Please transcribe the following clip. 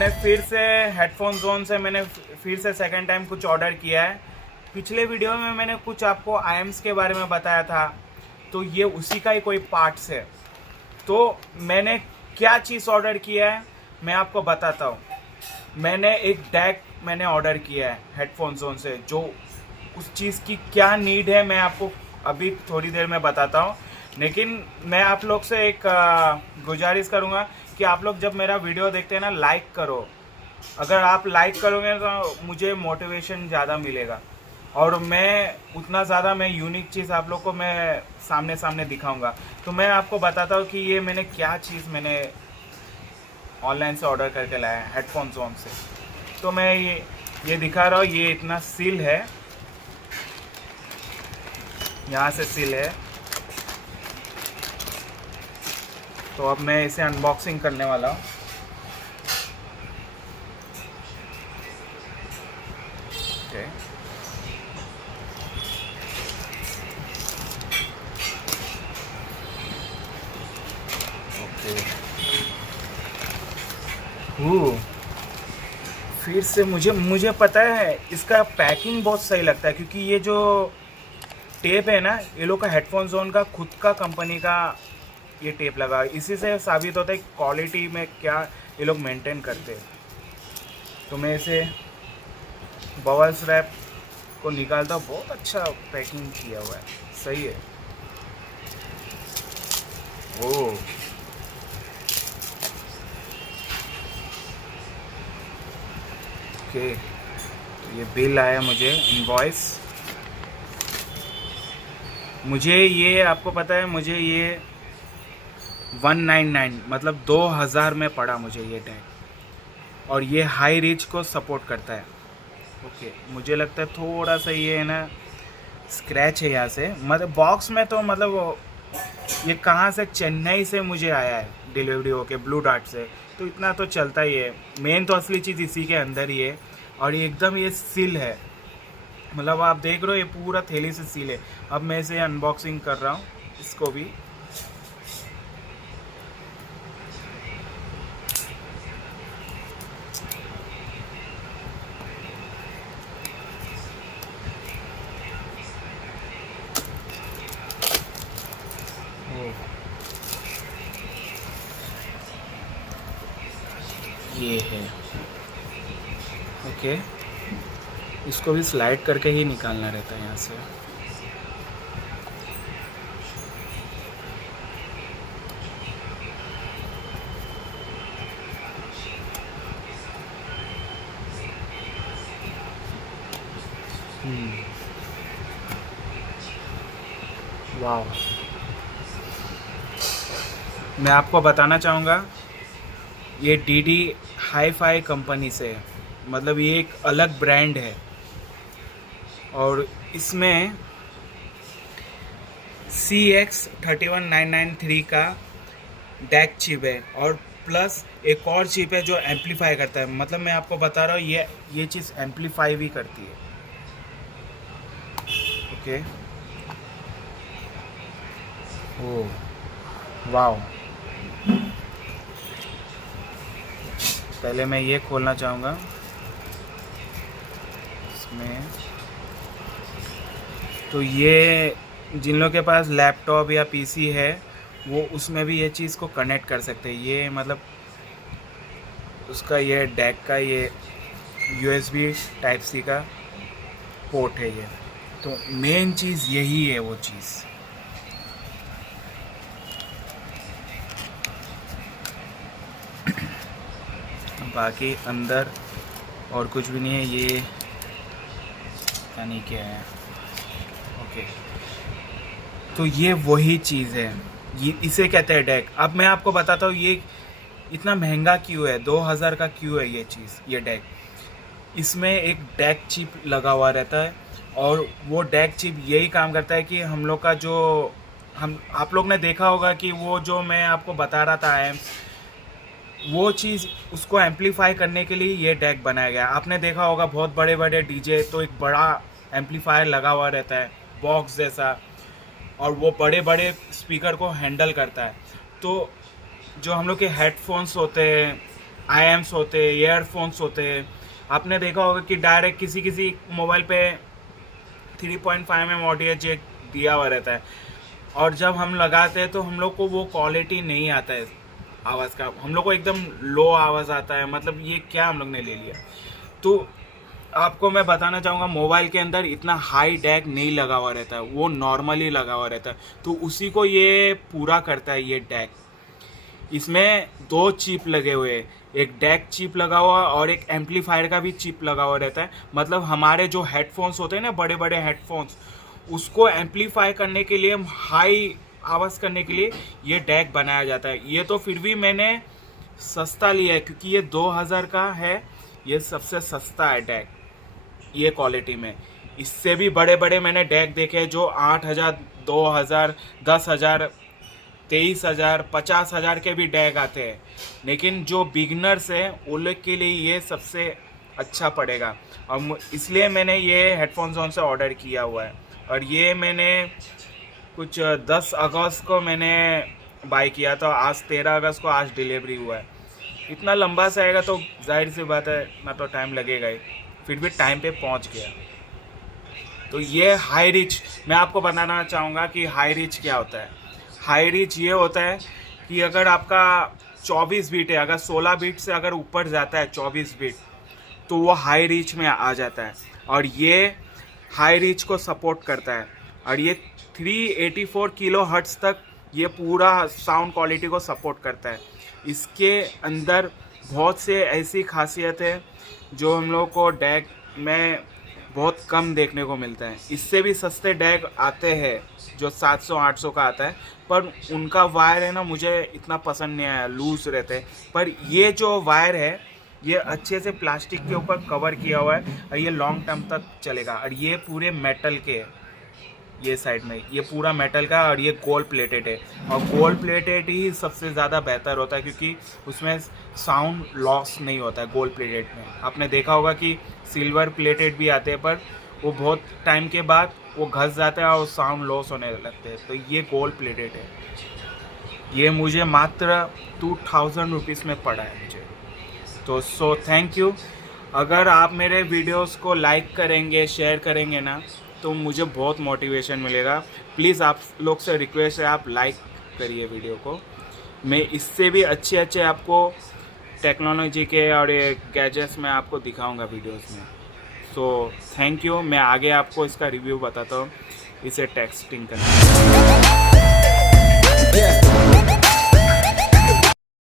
मैंने फिर से हेडफोन जोन से मैंने फिर से सेकंड टाइम कुछ ऑर्डर किया है। पिछले वीडियो में मैंने कुछ आपको आयम्स के बारे में बताया था, तो ये उसी का ही कोई पार्ट्स है। तो मैंने क्या चीज़ ऑर्डर किया है मैं आपको बताता हूँ। मैंने एक डैक मैंने ऑर्डर किया है हेडफोन जोन से, जो उस चीज़ की क्या नीड है मैं आपको अभी थोड़ी देर में बताता हूँ। लेकिन मैं आप लोग से एक गुजारिश करूँगा कि आप लोग जब मेरा वीडियो देखते हैं ना, लाइक करो। अगर आप लाइक करोगे तो मुझे मोटिवेशन ज़्यादा मिलेगा, और मैं उतना ज़्यादा मैं यूनिक चीज़ आप लोग को मैं सामने सामने दिखाऊंगा। तो मैं आपको बताता हूँ कि ये मैंने क्या चीज़ मैंने ऑनलाइन से ऑर्डर करके लाया है हेडफोन जोन से। तो मैं ये दिखा रहा हूँ, ये इतना सील है, यहाँ से सील है। तो अब मैं इसे अनबॉक्सिंग करने वाला हूँ। ओके, फिर से मुझे पता है इसका पैकिंग बहुत सही लगता है, क्योंकि ये जो टेप है ना, ये लोग का हेडफोन जोन का खुद का कंपनी का ये टेप लगा, इसी से साबित होता है क्वालिटी में क्या ये लोग मेंटेन करते हैं। तो मैं इसे बबल्स रैप को निकालता हूँ। बहुत अच्छा पैकिंग किया हुआ है, सही है। ओह, ओके, तो ये बिल आया मुझे, इनवॉइस। मुझे ये आपको पता है, मुझे ये 199 मतलब 2000 में पड़ा मुझे ये टैग, और ये हाई रीच को सपोर्ट करता है। ओके, मुझे लगता है थोड़ा सा ये है ना स्क्रैच है यहाँ से, मतलब बॉक्स में तो मतलब ये कहाँ से, चेन्नई से मुझे आया है डिलीवरी होके, ब्लू डार्ट से, तो इतना तो चलता ही है। मेन तो असली चीज़ इसी के अंदर ही है, और ये एकदम ये सील है, मतलब आप देख रहे हो ये पूरा थैली से सील है। अब मैं इसे अनबॉक्सिंग कर रहा हूँ, इसको भी। ये है, ओके, इसको भी स्लाइड करके ही निकालना रहता है यहाँ से। वाह, मैं आपको बताना चाहूँगा ये डीडी हाई-फाई कंपनी से है, मतलब ये एक अलग ब्रांड है, और इसमें CX31993 का डैक चिप है, और प्लस एक और चिप है जो एम्पलीफाई करता है। मतलब मैं आपको बता रहा हूँ ये चीज़ एम्पलीफाई भी करती है। ओके, ओह वाह, पहले मैं ये खोलना चाहूँगा इसमें। तो ये जिन लोगों के पास लैपटॉप या पीसी है वो उसमें भी ये चीज़ को कनेक्ट कर सकते हैं। ये मतलब उसका ये डैक का ये USB टाइप सी का पोर्ट है ये। तो मेन चीज़ यही है वो चीज़। बाकी अंदर और कुछ भी नहीं है, ये पता नहीं क्या है। ओके, तो ये वही चीज़ है, ये इसे कहते हैं डैक। अब मैं आपको बताता हूँ ये इतना महंगा क्यों है, 2000 का क्यों है ये चीज़, ये डैक। इसमें एक डैक चिप लगा हुआ रहता है, और वो डैक चिप यही काम करता है कि हम लोग का जो आप लोग ने देखा होगा कि वो जो मैं आपको बता रहा था वो चीज़ उसको एम्पलीफाई करने के लिए ये डैक बनाया गया। आपने देखा होगा बहुत बड़े बड़े डीजे तो एक बड़ा एम्पलीफायर लगा हुआ रहता है बॉक्स जैसा, और वो बड़े बड़े स्पीकर को हैंडल करता है। तो जो हम लोग के हेडफोन्स होते हैं, IMs होते, ईयरफोन्स होते। आपने देखा होगा कि डायरेक्ट किसी किसी मोबाइल पे 3.5 mm ऑडियो जैक दिया हुआ रहता है, और जब हम लगाते हैं तो हम लोग को वो क्वालिटी नहीं आता है आवाज़ का, हम लोग को एकदम लो आवाज़ आता है। मतलब ये क्या हम लोग ने ले लिया। तो आपको मैं बताना चाहूँगा, मोबाइल के अंदर इतना हाई डैक नहीं लगा हुआ रहता है, वो नॉर्मली लगा हुआ रहता है। तो उसी को ये पूरा करता है ये डैक। इसमें 2 चिप लगे हुए हैं, एक डैक चिप लगा हुआ और एक एम्पलीफायर का भी चिप लगा हुआ रहता है। मतलब हमारे जो हेडफोन्स होते हैं ना, बड़े बड़े हेडफोन्स, उसको एम्पलीफाई करने के लिए, हाई आवाज़ करने के लिए ये डैक बनाया जाता है। ये तो फिर भी मैंने सस्ता लिया है, क्योंकि ये 2000 का है। ये सबसे सस्ता है डैक ये क्वालिटी में। इससे भी बड़े बड़े मैंने डैक देखे जो 8000, 2000, 10,000, 23,000, 50,000 के भी डैक आते हैं। लेकिन जो बिगनर्स हैं उन लोग के लिए ये सबसे अच्छा पड़ेगा, और इसलिए मैंने ये हेडफोन जोन से ऑर्डर किया हुआ है। और ये मैंने कुछ 10 अगस्त को मैंने बाय किया था, आज 13 अगस्त को आज डिलीवरी हुआ है। इतना लंबा सा आएगा तो जाहिर सी बात है ना, तो टाइम लगेगा ही, फिर भी टाइम पे पहुंच गया। तो ये हाई रिच, मैं आपको बताना चाहूँगा कि हाई रिच क्या होता है। हाई रिच ये होता है कि अगर आपका 24 बीट है, अगर 16 बीट से अगर ऊपर जाता है 24 बीट, तो वो हाई रिच में आ जाता है, और ये हाई रिच को सपोर्ट करता है। और ये 384 किलो हर्ट्ज तक ये पूरा साउंड क्वालिटी को सपोर्ट करता है। इसके अंदर बहुत से ऐसी खासियत है जो हम लोग को डैक में बहुत कम देखने को मिलता है। इससे भी सस्ते डैक आते हैं जो 700-800 का आता है, पर उनका वायर है ना, मुझे इतना पसंद नहीं आया, लूज रहते हैं। पर ये जो वायर है ये अच्छे से प्लास्टिक के ऊपर कवर किया हुआ है, और ये लॉन्ग टर्म तक चलेगा। और ये पूरे मेटल के है, ये साइड में ये पूरा मेटल का, और ये गोल्ड प्लेटेड है। और गोल्ड प्लेटेड ही सबसे ज़्यादा बेहतर होता है, क्योंकि उसमें साउंड लॉस नहीं होता है गोल्ड प्लेटेड में। आपने देखा होगा कि सिल्वर प्लेटेड भी आते हैं, पर वो बहुत टाइम के बाद वो घस जाता है और साउंड लॉस होने लगते हैं। तो ये गोल्ड प्लेटेड है। ये मुझे मात्र 2000 रुपीज़ में पड़ा है मुझे। तो सो थैंक यू। अगर आप मेरे वीडियोस को लाइक करेंगे, शेयर करेंगे ना, तो मुझे बहुत मोटिवेशन मिलेगा। प्लीज़ आप लोग से रिक्वेस्ट है, आप लाइक करिए वीडियो को। मैं इससे भी अच्छे आपको टेक्नोलॉजी के और ये गैजेट्स में आपको दिखाऊंगा वीडियोस में। So thank you. मैं आगे आपको इसका रिव्यू बताता हूँ, इसे टेक्सटिंग करना।